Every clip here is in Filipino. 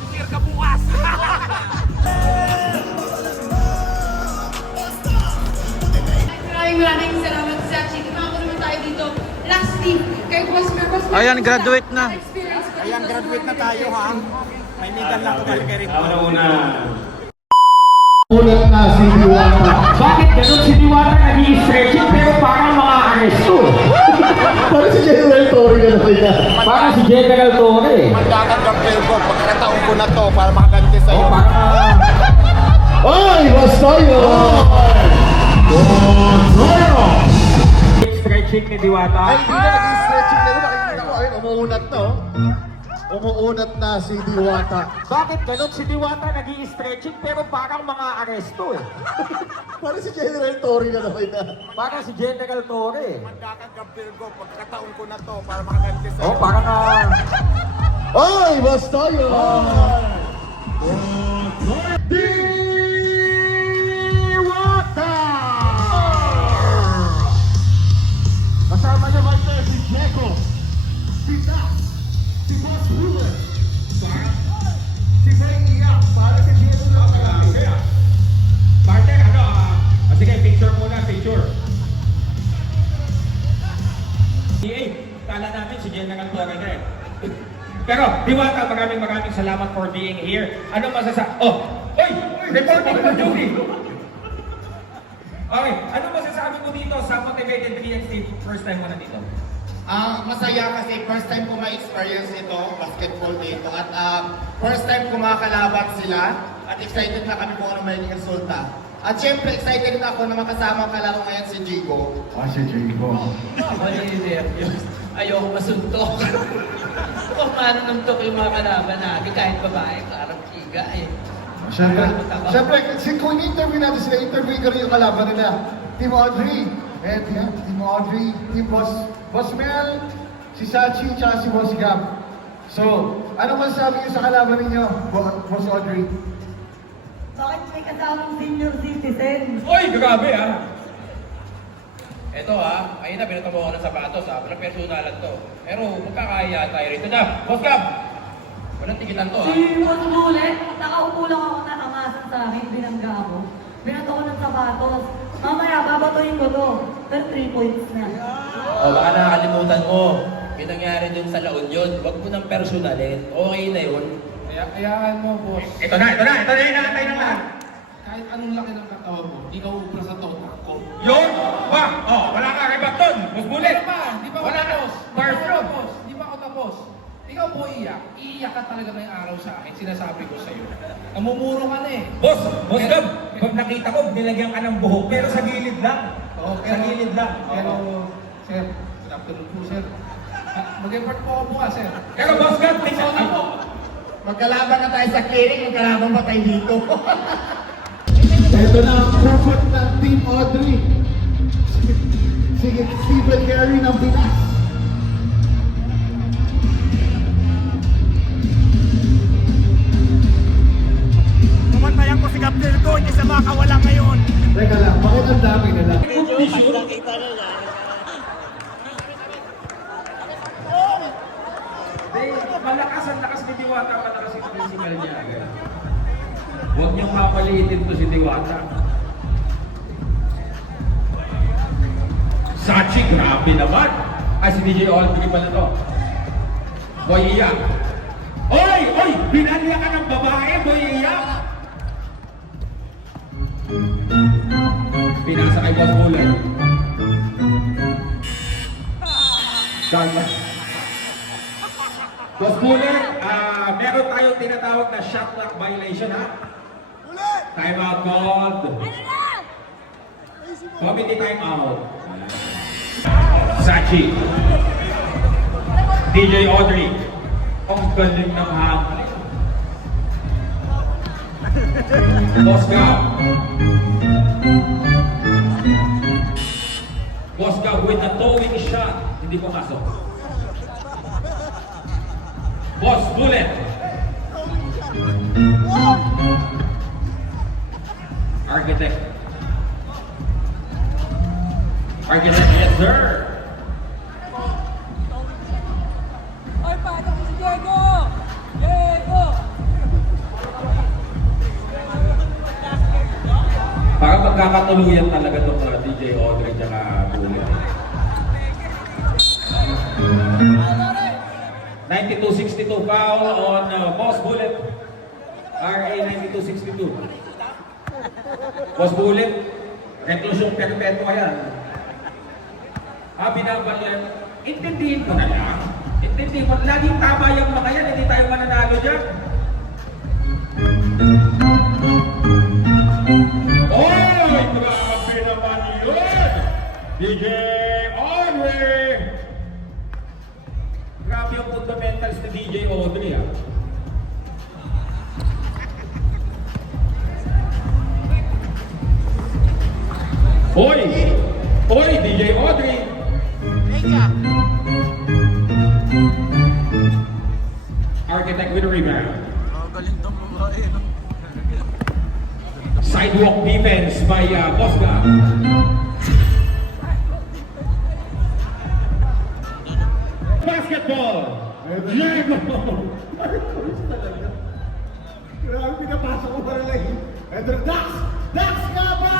walang clear ka bukas. Maraming salamat sa Sachi. Tumama naman tayo dito. Lastly, kay Boss Mercos. Ayan, graduate na. Ayan, graduate na tayo ha. May medal na ako galing kay Rico. Ulat na si Diwata. Bakit ganun si Diwata nag-i-stretching pero parang mga aresto? Parang si General Torre na naman yan. Parang si General Torre. Magkakanggap kayo ko. Pagkakataon ko na to para makaganti sa'yo. Ay! Bastayo! Stretching ni Diwata. Ay, hindi na nag-stretching na yun. Nakikita ko, ayun, umuunat na oh. Umuunat na si Diwata. Bakit ganun si Diwata nag-i-stretching pero parang mga aresto eh? Parang si General Torre na naman yan. Parang si General Torre. Magkakanggap kayo ko. Pagkakataon ko na to para makaganti sa'yo. Oh, parang Ay! Bastayo! Diwata! Kasama niya Master si Jeko, si Dax, si Boss Ruler, si Frank Iyak, para si Jeko na kaya. partner, sige, picture muna, picture. Kala namin si General Torre na eh. Pero, Diwata, maraming salamat for being here. Ano Oy! Reporting for duty! Okay, ano masasabi mo dito sa Motivated 3x3 first time mo na dito? Masaya kasi first time ko ma-experience ito, basketball dito. At first time ko makakalaban sila. At excited na kami kung ano magiging resulta. At syempre, excited din ako na makasama ang kalaro ngayon si Jigo. Si Jeko. Ayoko masuntok. Kung paano nantok yung mga kalaban natin, kahit babae, parang kiga eh. Siyempre, kung in-interview natin sila, interview ko rin yung kalaban nila. Team Audrey. And yan, Team Audrey, Team Boss Mel, si Sachi, tsaka si Boss Gab. So, ano masasabi niyo sa kalaban ninyo, Boss Audrey? Bakit may kasamang senior citizen? Oy, grabe ah! Eto ayun na, binuto mo ako ng sapatos walang personalan to. Pero magkakaya tayo rito na. Boss Gab! Walang tigitan to Si Boss Bullet, nakaupo lang ako nakamasan sa akin, binangga ako. Binato ko ng sapatos. Mamaya, babatuin ko to. Pero 3 points na. Baka nakakalimutan mo. Yung nangyari dun sa La Union, wag mo nang personalin. Okay na yun. Hayaan mo, boss. Ito na yung nakatay ng lahat. Kahit anong laki ng katawan mo, di ka ubra sa totak ko. Yun! Wala ka kay Bakton! Boss Bullet! Di ba? Di ba ako Wala tapos? Far from! Di ba ako tapos? Ikaw po iiyak. Iiyak ka talaga ngayong araw sa akin. Sinasabi ko sa'yo. Namumuro ka na eh. Boss Gab! Pag nakita ko, nilagyan ka ng buhok. Pero sa gilid lang. Oo, Sa gilid lang. Pero, sir, good afternoon po, sir. Mag-effort po ako bukas, sir. Pero Boss Gab, tingnan mo. Magkalaban na tayo sa clearing, magkalaban pa tayo dito. Ito na ang pupot ng Team Audrey. Si Stephen Gary ng Pinas. Pumantayan ko si Captain ko, hindi siya makawala ngayon. Teka lang, bakit ang dami nila? Malakas ang lakas ni Diwata, malakas yung physical niya. Huwag niyong mapaliitin to si Diwata. Sachi, grabe naman! Ay, si DJ Audrey pala to. Boy iyak. Oy! Binalya ka ng babae, boy iyak! Pinasa kay Boss Bullet. Ganda. Boss Bullet, meron tayong tinatawag na shot clock violation, ha? Time out, God. Committee time out. Sachi. DJ Audrey. Ang galing ng hangin. Boss Gab. Boss Gab with a towing shot. Hindi ko pasok. Boss Bullet. Architect. Yes, sir. Ay, paano si Diego? Diego! Parang magkakatuluyan talaga itong DJ Audrey tsaka Bullet. 92-62 foul on Boss Bullet. RA 92-62. Boss Bullet, reklusyong perpetua yan. Binabalan. Intindihin ko na lang. Intindihin mo. Laging tama yung mga yan. Hindi tayo mananalo dyan. Oy! Grabe naman yun! DJ Audrey! Grabe yung fundamentals ni DJ Audrey, ah. Oy! Oy, DJ Audrey! Architect with a rebound. Sidewalk defense by Bosga. Basketball! Diego! Grabe, pinapasok ko para lang. And the Dax nga ba?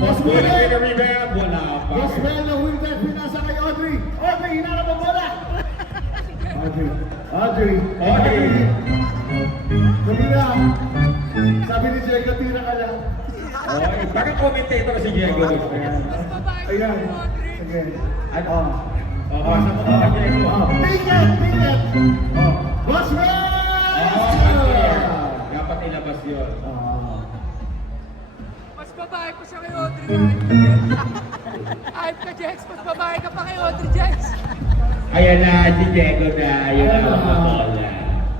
Bosga with a rebound. Wala pa. Boswell na Wilder, pinasa kay Audrey. Audrey, hinarap ang bola. Audrey. Tumira. Sabi ni Diego, tira ka lang. Oy, bakit commentator si Diego? Ayan. Sige. Ano? Sa mga Diego. Picket! Boswell! Dapat ilabas yun. Mas babae ko siya kay Audrey Hype ka, Jex. Mas babae ka pa kay Audrey, Jex. Ayan na, si Diego na. Yun ang mga bola.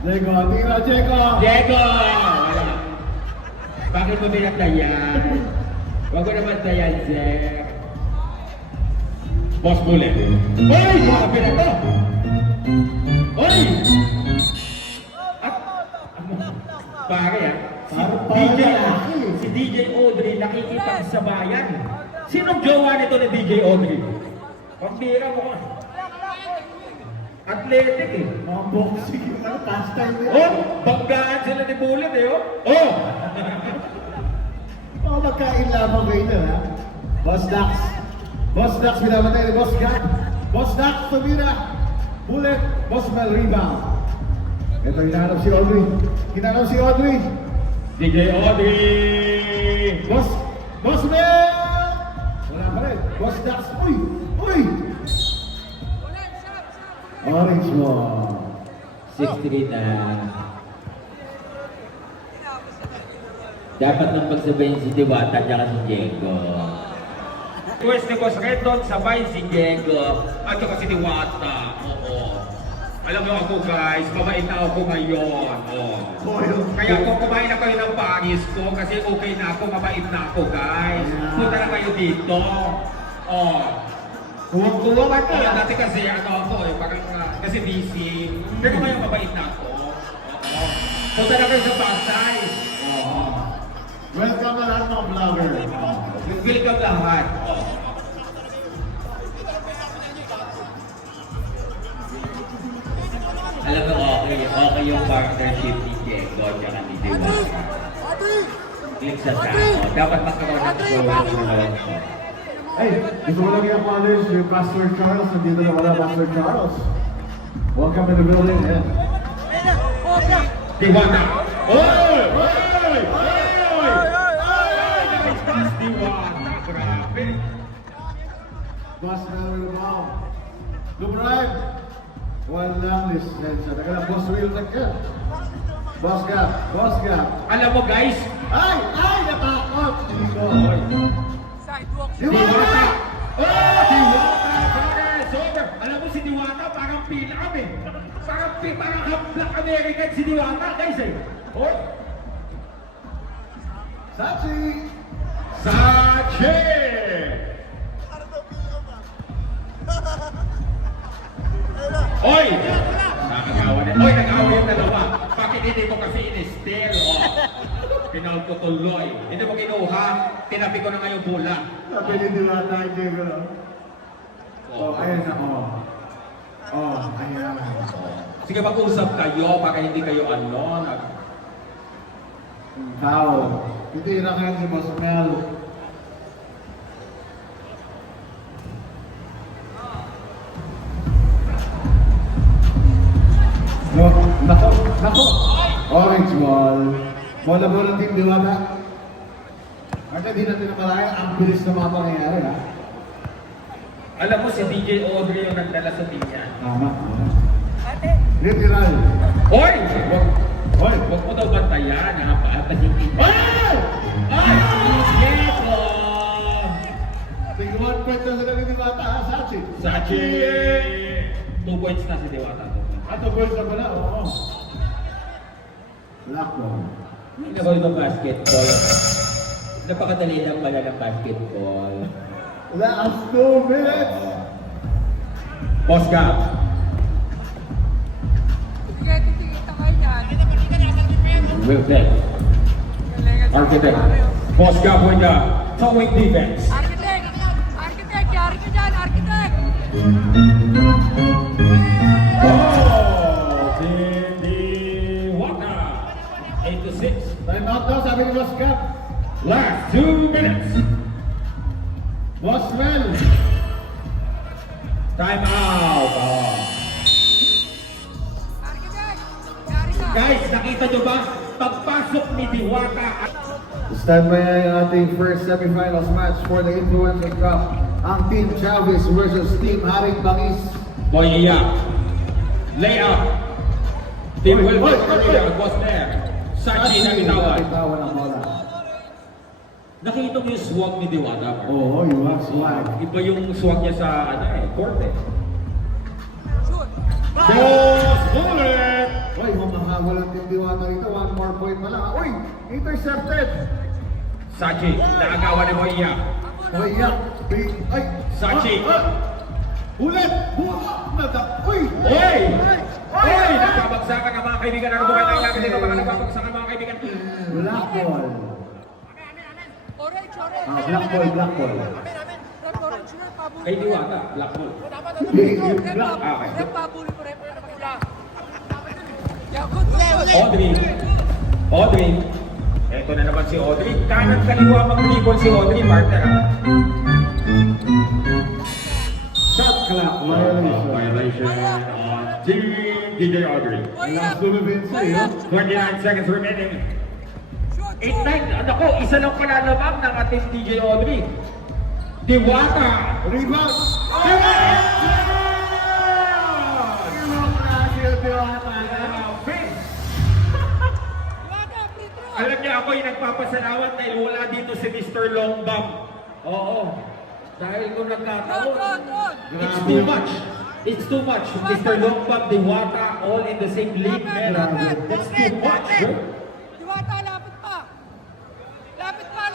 Diego, tira, Diego! Diego! Bakit mo binagtayan? Huwag ko naman tayan, Zek. Boss Bullet. Oy! Grabe na to! Oy! Pare, si DJ Audrey nakikita sa bayan. Sinong jowa nito ni DJ Audrey? Pambira mo ka. Athletic eh. Mga boxing, pastime nila. Oh, banggaan sila ni Bullet eh, oh. Oh! Mga magkain lamang kayo na, ha? Boss Dax, binabatay ni Boss Gap. Boss Dax, tumira. Bullet, Boss Mel, rebound. Ito, hinahanap si Audrey. DJ Audrey! Boss Mel! Wala pa rin. Boss Dax, uy! Orange mo. 6-3 na. Dapat nang pagsabayin si Diwata at si Diego. Request ni Boss Redon, sabay si Diego at saka si Diwata. Oo. Alam mo ako guys, mabait na ako ngayon. Oh. Kaya kung kumain na kayo ng pangis ko, kasi okay na ako, mabait na ako guys. Punta na kayo dito. Oh. Tuwang-tuwa ka Kaya ka. dati kasi ano ako eh, parang kasi busy. Pero ngayon mabait na ako. Oo. Punta na kayo sa Pasay. Oo. Welcome na lahat mga vlogger. Welcome lahat. Oo. Alam mo, okay yung partnership ni Diego at saka ni Diwata. Click sa tao. Dapat magkaroon ng solo. Hey, gusto mo lang i-acknowledge yung Pastor Charles. Nandito na wala, Pastor Charles. Welcome to the building. Diwata. Oy! Diwata, grabe. Boss Mel, rebound. Lumrive. Walang lisensya. Nagkala, Boss Will nagka. Boss Gap. Alam mo guys, Ay! Natakot! Dito. Sidewalk. Diwata! Oh! Diwata! Guys! Over! Alam mo si Diwata parang pinam eh. Parang Black American si Diwata guys eh. Oh! Sachi! Sachi! Oy! Nakagawa na. Oy, nag-awa yung dalawa. Bakit hindi mo kasi in-steal? Oh. Pinal ko tuloy. Hindi mo kinuha. Tinabi ko na ngayon bola. Sabi ni Diwata, Diego. Ayun na, ayan. Sige, mag-usap kayo para hindi kayo ano. Tao. Titira ka si Boss Mel. No, nako. Orange ball. Bola ng Team Diwata. At di natin nakalaya, ang bilis na mga pangyayari, ha? Alam mo si DJ Audrey yung nagdala sa team niya. Tama. Literal. Hoy! Wag mo daw bantayan, ha? Paatasin kita. Ay! Diego! Tingnan 1 point na sila ni Diwata, ha? Sachi. Sachi! 2 points na si Diwata. At the boys na pala, oo. Black ball. Hindi ko ito basketball. Napakadali lang pala ng basketball. Last 2 minutes. Boss Gab. Sige, titigita kayo dyan. Will take. Galingan sa Architect. kami, oh. Boss Gab with the towing defense. Architect! Architect! Yari ka dyan, architect! Oh! Diwata. 8-6. Time out daw, sabi ni Boss Gab. Last 2 minutes. Boss Mel. Time out. Oh. Architect! Yari ka! Guys, nakita nyo ba? Pagpasok ni Diwata at Stand by ang ating first semifinals match for the Influencer Cup. Ang Team Chavez versus Team Haring Bangis. Boy Iya. Layup. Team Oy, Wilbur oy, oy, oy. was there. Sachi na bitawan. Bitawan ang bola. Nakita mo yung swag ni Diwata. Oo, yung swag. Iba yung swag niya sa court eh. Shoot! Boss Bullet! Uy, humahagol ang Team Diwata rito. 1 more point na lang. Uy, intercepted. Sachi, naagawan ni Boy Iya. Uy, yak. Ay, Sachi. Ulit. Uy. Oy! Oy! Nagbabagsakan ang mga kaibigan. Ano buhay tayo natin dito? Mga nagbabagsakan mga kaibigan. Black ball. Orange! Orange! Black ball, black ball. Rep orange na, pabuli Kay mo. Diwata, black ball. Rep pabuli mo, rep pula. Yeah, good, good. Audrey. Ito na naman si Audrey. Kanan kaliwa mag-ribon si Audrey. Partner ha. Shot clock Violation on Team DJ Audrey. Last 2 minutes sa'yo. 29 seconds remaining. Shoot! 8-9. Ako, isa lang palalabang ng ating DJ Audrey. Diwata. Rebound. Diwata, free throw! Alam niyo, ako yung nagpapasalamat dahil wala dito si Mr. Longbam. Oo. Dahil kung nagkataon, Doon! it's too much. It's too much. Mr. Longbam, Diwata, all in the same league, man. That's too much, bro. Diwata, lapit pa! Lapit pa!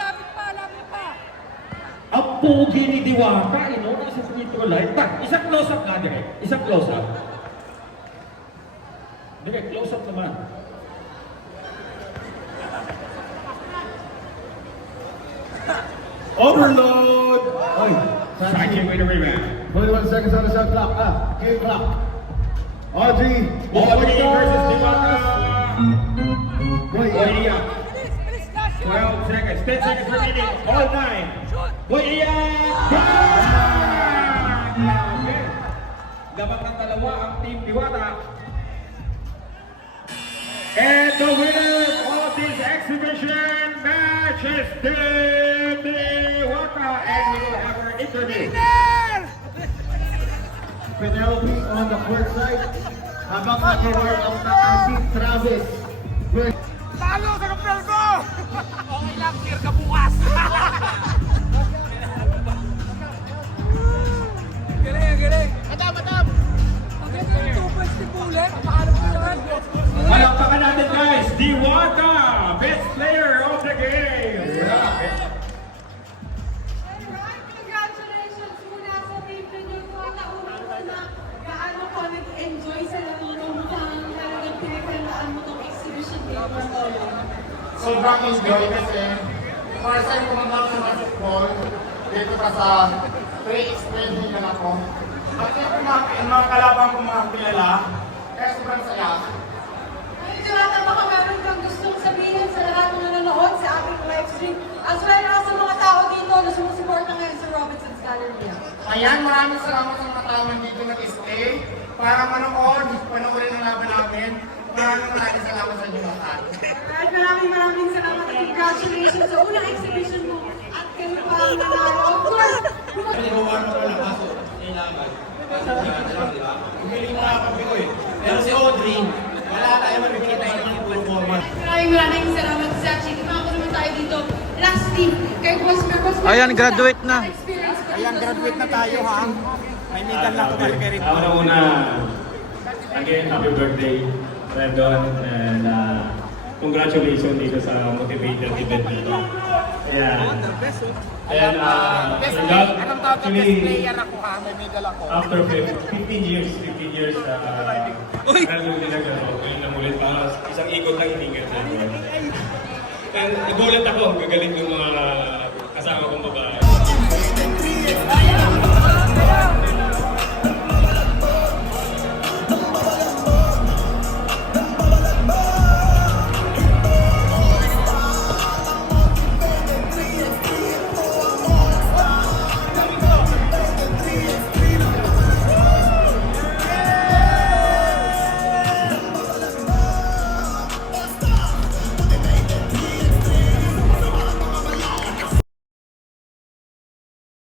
Ang pogi ni Diwata, nasa free throw line. Isang close-up nga, direct. Isang close-up. Direct, close-up naman. Overload. Oy, Sachi with the rebound. 21 seconds on the shot clock. Game clock. Audrey. Audrey versus Diwata. Boy, Boya. Bilis, last shot! 12 seconds. 10 seconds remaining. All 9. Shoot! Boya! Labang ng dalawa ang Team Diwata. And the winner of this exhibition match is Team Diwata. And we will have our interview. Penelope on the court side. Habang nag-workout na ang Team Travis. Talo sa kapel ko! Okay lang, clear ka bukas! Galing! Madam! Ang ganda yung 2 points ni Bullet. Paano ko yun? Palakpakan natin guys, Diwata, best player of the game. Alright, congratulations muna sa team ninyo. Una, gaano ko nag-enjoy sa laro mo kang talagang pinagkalaan mo tong exhibition game mo solo? Sobrang enjoy kasi first time ko mag-vlog sa basketball dito pa sa pre-experience din lang ako. At yung mga kalaban ko mga kilala, kaya sobrang saya. Ay, Diwata, baka meron kang gustong sabihin sa lahat ng sumusuporta ngayon sa Robinson's Galleria? Ayan, maraming salamat sa mga tao nandito nag-stay para panoorin ang laban namin. Maraming salamat sa inyo lahat. Alright, maraming salamat at congratulations sa unang exhibition mo at kayo pa ang nanalo. Of course, Pero si Audrey, wala tayo mabibigay ng performance. maraming salamat sa Sachi. Tumako naman tayo dito. Lastly, kay Boss Mer. Ayan, graduate na. Experience ko. Ayan, graduate na tayo ha. May medal na ako kay Red Ako Bull. na una, again, happy birthday, Rendon, and congratulations dito sa motivated event na ito. Ayan, actually, ako ha, may medal ako. after 15 years, parang nagano, ngayon lang ulit, isang ikot lang inigat na. And nagulat ako, gagaling ng mga kasama kong babae.